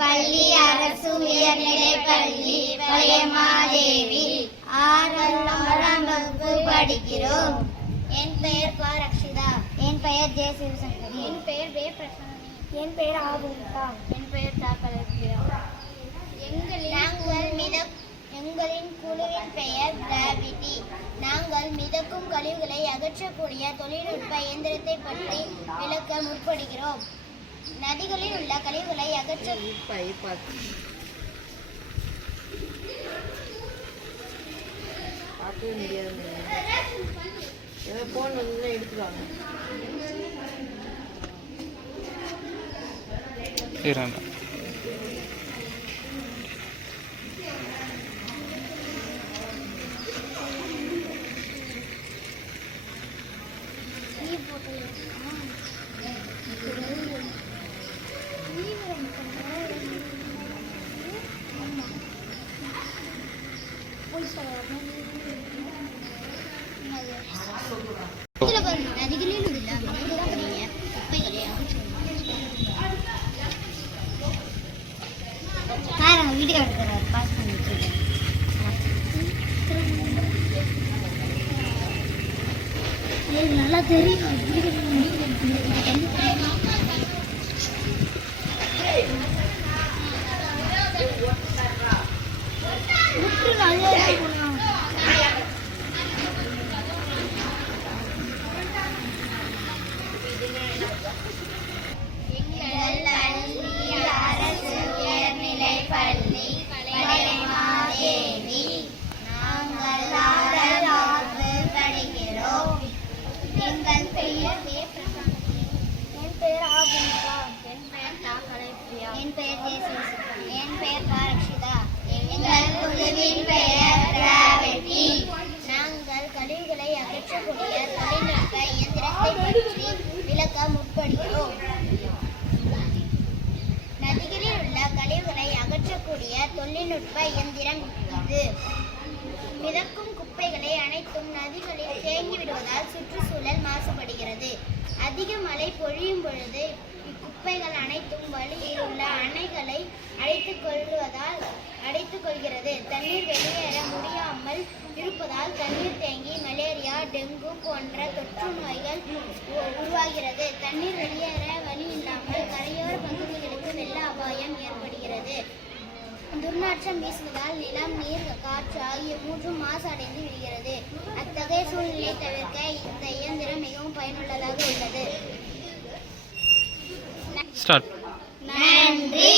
பள்ளி அரசு உயர்நிலைப் பள்ளி பழையமாதேவி 6ஆம் வகுப்பு படிக்கிறோம். என் பெயர் ப. ரக்ஷிதா. என் பெயர் ஜே. சிவசங்கரி. என் பெயர் வே. பிரசன்னி. என் பெயர் ஆ. பூமிகா. என் பெயர் தா. கலப்பியா. எங்களின் குழுவின் பெயர் கிராவிட்டி. நாங்கள் மிதக்கும் கழிவுகளை அகற்றக்கூடிய தொழில்நுட்ப இயந்திரத்தை பற்றி விளக்க முற்படுகிறோம். நதிகளில் உள்ள கழிவுகளை அகற்ற நதிகளில் உள்ள வீடியோ எடுக்கிறார். பாஸ் பண்ணிட்டு நல்லா தெரியும். அரசு உயர்நிலைப் பள்ளி பழையமாதேவி. நாங்கள் 6ஆம் வகுப்பு படிக்கிறோம். எங்கள் பெயர் வே. பிரசாந்தி. என் பெயர் ஆ. பூமிகா. என் பெயர் தா. கலப்பியா. என் பெயர் ஜே. சிவசங்கரி. என் பெயர் ப. ரக்ஷிதா. எங்கள் குழுவின் பெயர் கிராவிட்டி. நாங்கள் கழிவுகளை அகற்றக்கூடிய தொழில்நுட்ப இயந்திரத்தை பற்றி விளக்க முற்படுகிறோம். நதிகளில் உள்ள கழிவுகளை அகற்றக்கூடிய தொழில்நுட்ப இயந்திரம் இது. மிதக்கும் குப்பைகளை அனைத்தும் நதிகளில் தேங்கி விடுவதால் சுற்றுச்சூழல் மாசுபடுகிறது. அதிக மழை பொழியும் பொழுது இக்குப்பைகள் அனைத்தும் வழியில் உள்ள அணைகளை அடைத்துக் கொள்கிறது. தண்ணீர் வெளியேற முடியாமல் இருப்பதால் தண்ணீர் தேங்கி மலேரியா, டெங்கு போன்ற தொற்று நோய்கள் உருவாகிறது. தண்ணீர் வெளியேற வழி இல்லாமல் கரையோர பகுதிகளுக்கு வெள்ள அபாயம் ஏற்படுகிறது. துர்நாற்றம் வீசுவதால் நிலம், நீர், காற்று ஆகிய மூன்றும் மாசடைந்து விடுகிறது. அத்தகைய சூழ்நிலை தவிர்க்க இந்த இயந்திரம் மிகவும் பயனுள்ளதாக உள்ளது. நன்றி.